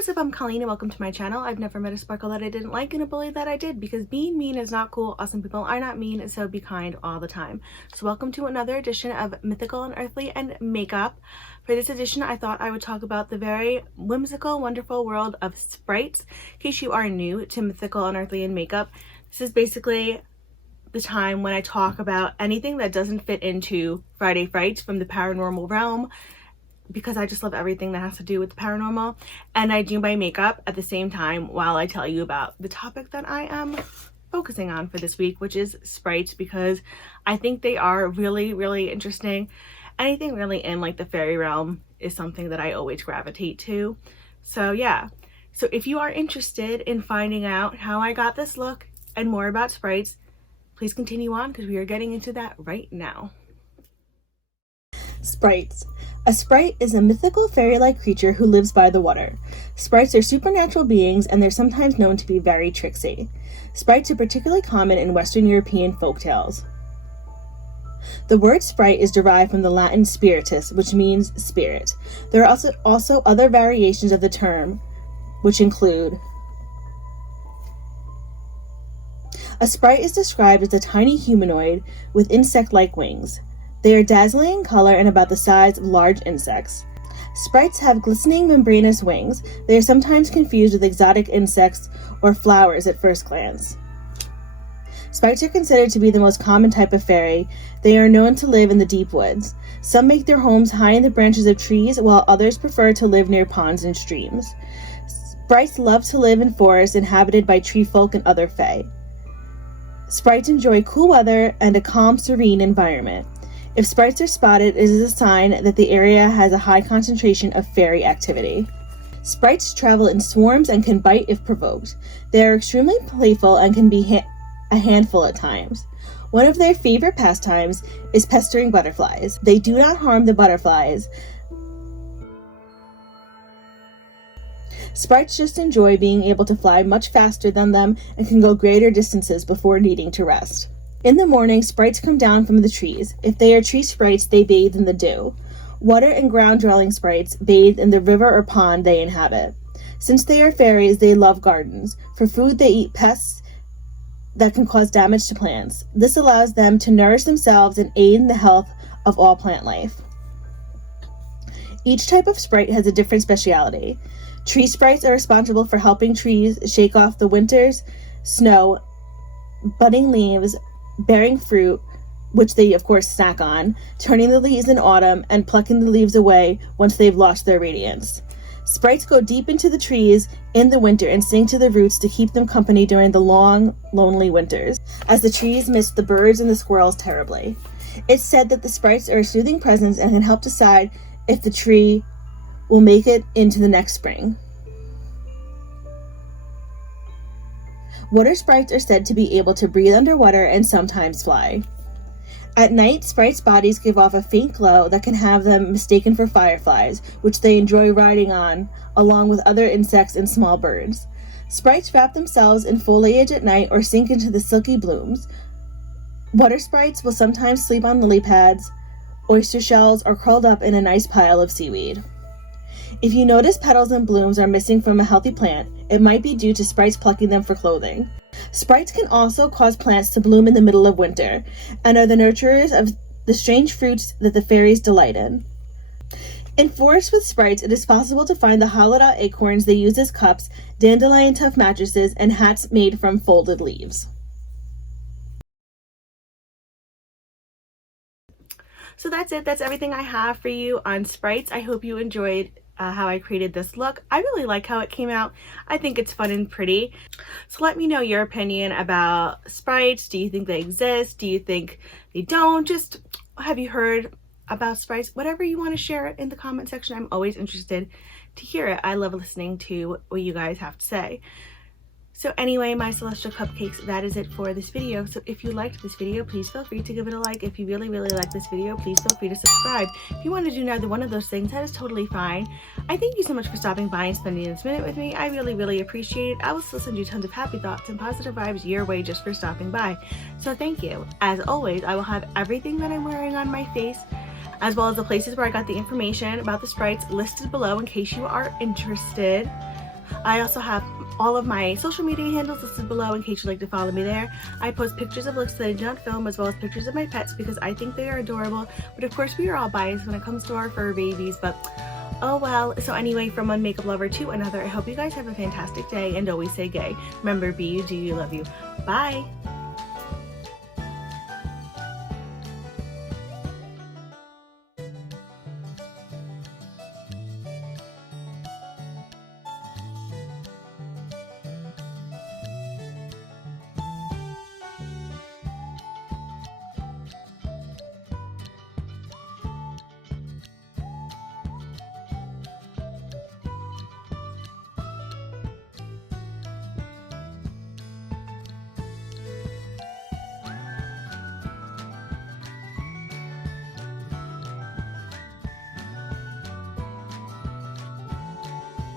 what's up? I'm Colleen and welcome to my channel. I've never met a sparkle that I didn't like and a bully that I did, because being mean is not cool. Awesome people are not mean, so be kind all the time. So welcome to another edition of Mythical, Unearthly, and Makeup. For this edition, I thought I would talk about the very whimsical, wonderful world of Sprites. In case you are new to Mythical, Unearthly, and Makeup, this is basically the time when I talk about anything that doesn't fit into Friday Frights from the paranormal realm, because I just love everything that has to do with the paranormal, and I do my makeup at the same time while I tell you about the topic that I am focusing on for this week, which is Sprites, because I think they are really interesting. Anything really in like the fairy realm is something that I always gravitate to. So yeah, so if you are interested in finding out how I got this look and more about Sprites, please continue on, because we are getting into that right now. Sprites. A sprite is a mythical fairy-like creature who lives by the water. Sprites are supernatural beings, and they're sometimes known to be very tricksy. Sprites are particularly common in Western European folktales. The word sprite is derived from the Latin spiritus, which means spirit. There are also other variations of the term, which include: a sprite is described as a tiny humanoid with insect-like wings. They are dazzling in color and about the size of large insects. Sprites have glistening membranous wings. They are sometimes confused with exotic insects or flowers at first glance. Sprites are considered to be the most common type of fairy. They are known to live in the deep woods. Some make their homes high in the branches of trees, while others prefer to live near ponds and streams. Sprites love to live in forests inhabited by tree folk and other fae. Sprites enjoy cool weather and a calm, serene environment. If sprites are spotted, it is a sign that the area has a high concentration of fairy activity. Sprites travel in swarms and can bite if provoked. They are extremely playful and can be a handful at times. One of their favorite pastimes is pestering butterflies. They do not harm the butterflies. Sprites just enjoy being able to fly much faster than them and can go greater distances before needing to rest. In the morning, sprites come down from the trees. If they are tree sprites, they bathe in the dew. Water and ground-dwelling sprites bathe in the river or pond they inhabit. Since they are fairies, they love gardens. For food, they eat pests that can cause damage to plants. This allows them to nourish themselves and aid in the health of all plant life. Each type of sprite has a different speciality. Tree sprites are responsible for helping trees shake off the winter's snow, budding leaves, bearing fruit, which they of course snack on, turning the leaves in autumn, and plucking the leaves away once they've lost their radiance. Sprites go deep into the trees in the winter and sing to the roots to keep them company during the long, lonely winters, as the trees miss the birds and the squirrels terribly. It's said that the sprites are a soothing presence and can help decide if the tree will make it into the next spring. Water sprites are said to be able to breathe underwater and sometimes fly. At night, sprites' bodies give off a faint glow that can have them mistaken for fireflies, which they enjoy riding on, along with other insects and small birds. Sprites wrap themselves in foliage at night or sink into the silky blooms. Water sprites will sometimes sleep on lily pads, oyster shells, or curled up in a nice pile of seaweed. If you notice petals and blooms are missing from a healthy plant, it might be due to sprites plucking them for clothing. Sprites can also cause plants to bloom in the middle of winter, and are the nurturers of the strange fruits that the fairies delight in. In forests with sprites, it is possible to find the hollowed-out acorns they use as cups, dandelion-tough mattresses, and hats made from folded leaves. So that's it. That's everything I have for you on Sprites. I hope you enjoyed how I created this look. I really like how it came out. I think it's fun and pretty. So let me know your opinion about Sprites. Do you think they exist? Do you think they don't? Just, have you heard about Sprites? Whatever you want to share it in the comment section. I'm always interested to hear it. I love listening to what you guys have to say. So anyway, my celestial cupcakes, that is it for this video. So if you liked this video, please feel free to give it a like. If you really like this video, please feel free to subscribe. If you want to do neither one of those things, that is totally fine. I thank you so much for stopping by and spending this minute with me. I really appreciate it. I will still send you tons of happy thoughts and positive vibes your way just for stopping by. So thank you. As always, I will have everything that I'm wearing on my face, as well as the places where I got the information about the Sprites, listed below in case you are interested. I also have all of my social media handles listed below in case you'd like to follow me there. I post pictures of looks that I do not film, as well as pictures of my pets because I think they are adorable. But of course, we are all biased when it comes to our fur babies, but oh well. So anyway, from one makeup lover to another, I hope you guys have a fantastic day and always stay gay. Remember, be you, do you, love you. Bye!